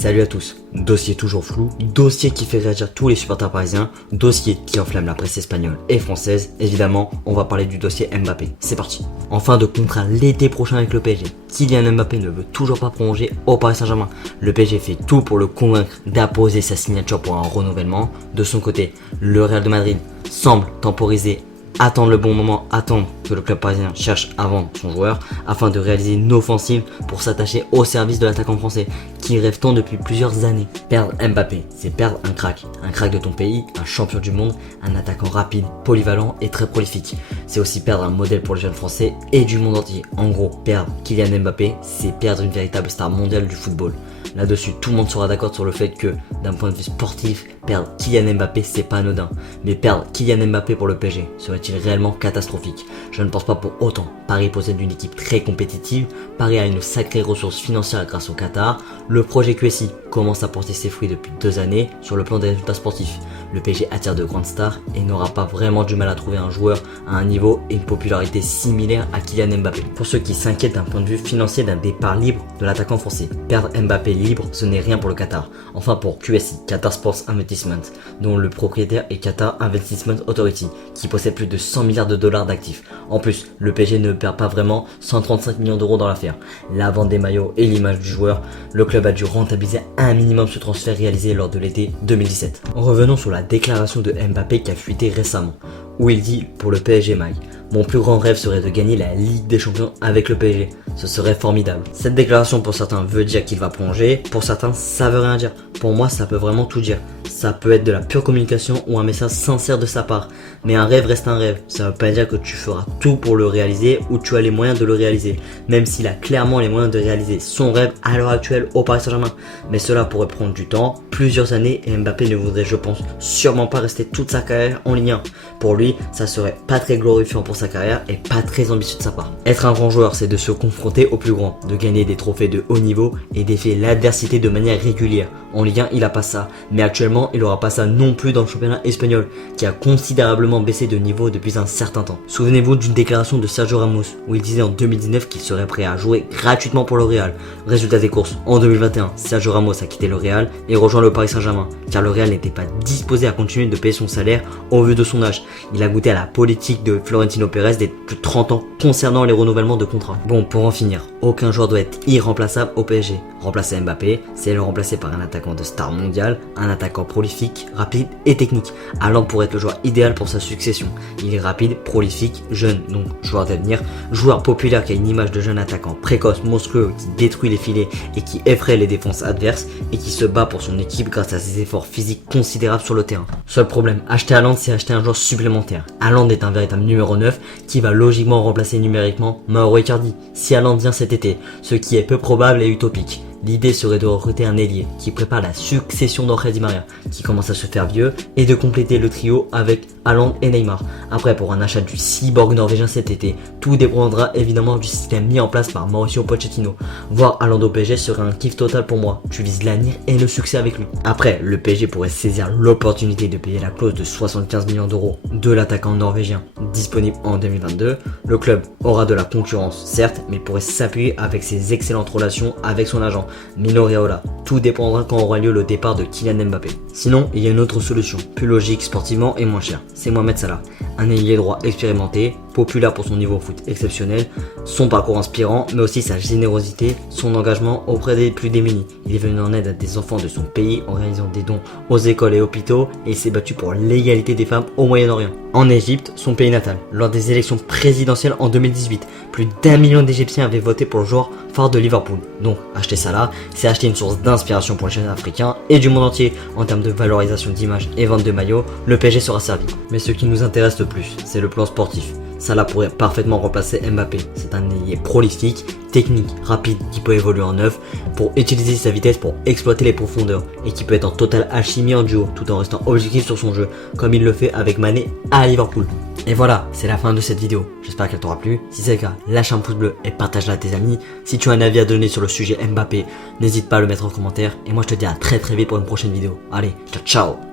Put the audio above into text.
Salut à tous, dossier toujours flou, dossier qui fait réagir tous les supporters parisiens, dossier qui enflamme la presse espagnole et française, évidemment on va parler du dossier Mbappé, c'est parti. En fin de contrat l'été prochain avec le PSG, Kylian Mbappé ne veut toujours pas prolonger au Paris Saint-Germain. Le PSG fait tout pour le convaincre d'apposer sa signature pour un renouvellement. De son côté, le Real de Madrid semble temporiser, attendre le bon moment, attendre que le club parisien cherche à vendre son joueur afin de réaliser une offensive pour s'attacher au service de l'attaquant français qui rêve tant depuis plusieurs années. Perdre Mbappé, c'est perdre un crack de ton pays, un champion du monde, un attaquant rapide, polyvalent et très prolifique. C'est aussi perdre un modèle pour les jeunes français et du monde entier. En gros, perdre Kylian Mbappé, c'est perdre une véritable star mondiale du football. Là-dessus, tout le monde sera d'accord sur le fait que, d'un point de vue sportif, perdre Kylian Mbappé, c'est pas anodin. Mais perdre Kylian Mbappé pour le PSG serait-il réellement catastrophique? Je ne pense pas pour autant. Paris possède une équipe très compétitive, Paris a une sacrée ressource financière grâce au Qatar, le projet QSI commence à porter ses fruits depuis 2 années sur le plan des résultats sportifs. Le PSG attire de grandes stars et n'aura pas vraiment du mal à trouver un joueur à un niveau et une popularité similaire à Kylian Mbappé. Pour ceux qui s'inquiètent d'un point de vue financier d'un départ libre de l'attaquant français, perdre Mbappé libre, ce n'est rien pour le Qatar. Enfin pour QSI, Qatar Sports Investment, dont le propriétaire est Qatar Investment Authority, qui possède plus de 100 milliards de dollars d'actifs. En plus, le PSG ne perd pas vraiment 135 millions d'euros dans l'affaire. La vente des maillots et l'image du joueur, le club a dû rentabiliser un minimum ce transfert réalisé lors de l'été 2017. Revenons sur la déclaration de Mbappé qui a fuité récemment, où il dit pour le PSG Mag: mon plus grand rêve serait de gagner la Ligue des Champions avec le PSG. Ce serait formidable. Cette déclaration pour certains veut dire qu'il va plonger, pour certains ça veut rien dire. Pour moi ça peut vraiment tout dire. Ça peut être de la pure communication ou un message sincère de sa part. Mais un rêve reste un rêve. Ça veut pas dire que tu feras tout pour le réaliser ou tu as les moyens de le réaliser. Même s'il a clairement les moyens de réaliser son rêve à l'heure actuelle au Paris Saint-Germain. Mais cela pourrait prendre du temps, plusieurs années, et Mbappé ne voudrait, je pense, sûrement pas rester toute sa carrière en Ligue 1. Pour lui, ça serait pas très glorifiant pour sa carrière et pas très ambitieux de sa part. Être un grand joueur, c'est de se confronter aux plus grands, de gagner des trophées de haut niveau et défier l'adversité de manière régulière. En Ligue 1, il a pas ça, mais actuellement, il aura pas ça non plus dans le championnat espagnol, qui a considérablement baissé de niveau depuis un certain temps. Souvenez-vous d'une déclaration de Sergio Ramos, où il disait en 2019 qu'il serait prêt à jouer gratuitement pour le Real. Résultat des courses, en 2021, Sergio Ramos a quitté le Real et rejoint le Paris Saint-Germain, car le Real n'était pas disposé à continuer de payer son salaire au vu de son âge. Il a goûté à la politique de Florentino Pérez des plus de 30 ans concernant les renouvellements de contrats. Bon, pour en finir, aucun joueur doit être irremplaçable au PSG. Remplacer Mbappé, c'est le remplacer par un attaquant de star mondial, un attaquant prolifique, rapide et technique. Haaland pourrait être le joueur idéal pour sa succession. Il est rapide, prolifique, jeune, donc joueur d'avenir, joueur populaire qui a une image de jeune attaquant précoce, monstrueux, qui détruit les filets et qui effraie les défenses adverses et qui se bat pour son équipe grâce à ses efforts physiques considérables sur le terrain. Seul problème, acheter Haaland, c'est acheter un joueur supplémentaire. Haaland est un véritable numéro 9 qui va logiquement remplacer numériquement Mauro Icardi si Haaland vient cet été, ce qui est peu probable et utopique. L'idée serait de recruter un ailier qui prépare la succession d'Angel Di Maria, qui commence à se faire vieux, et de compléter le trio avec Haaland et Neymar. Après, pour un achat du cyborg norvégien cet été, tout dépendra évidemment du système mis en place par Mauricio Pochettino. Voir Haaland au PSG serait un kiff total pour moi. Tu vises l'avenir et le succès avec lui. Après, le PSG pourrait saisir l'opportunité de payer la clause de 75 millions d'euros de l'attaquant norvégien disponible en 2022. Le club aura de la concurrence, certes, mais pourrait s'appuyer avec ses excellentes relations avec son agent, Mino Raiola. Tout dépendra quand aura lieu le départ de Kylian Mbappé. Sinon, il y a une autre solution, plus logique sportivement et moins chère. C'est Mohamed Salah, un ailier droit expérimenté, populaire pour son niveau au foot exceptionnel, son parcours inspirant, mais aussi sa générosité, son engagement auprès des plus démunis. Il est venu en aide à des enfants de son pays en réalisant des dons aux écoles et hôpitaux et il s'est battu pour l'égalité des femmes au Moyen-Orient. En Égypte, son pays natal, lors des élections présidentielles en 2018, plus d'1 million d'Égyptiens avaient voté pour le joueur phare de Liverpool. Donc, acheter Salah, c'est acheter une source d'inspiration pour les jeunes africains et du monde entier. En termes de valorisation d'image et vente de maillots, le PSG sera servi. Mais ce qui nous intéresse le plus, c'est le plan sportif. Salah pourrait parfaitement remplacer Mbappé. C'est un ailier prolifique, technique, rapide, qui peut évoluer en neuf pour utiliser sa vitesse pour exploiter les profondeurs et qui peut être en totale alchimie en duo tout en restant objectif sur son jeu comme il le fait avec Mané à Liverpool. Et voilà, c'est la fin de cette vidéo. J'espère qu'elle t'aura plu. Si c'est le cas, lâche un pouce bleu et partage-la à tes amis. Si tu as un avis à donner sur le sujet Mbappé, n'hésite pas à le mettre en commentaire. Et moi je te dis à très vite pour une prochaine vidéo. Allez, ciao ciao.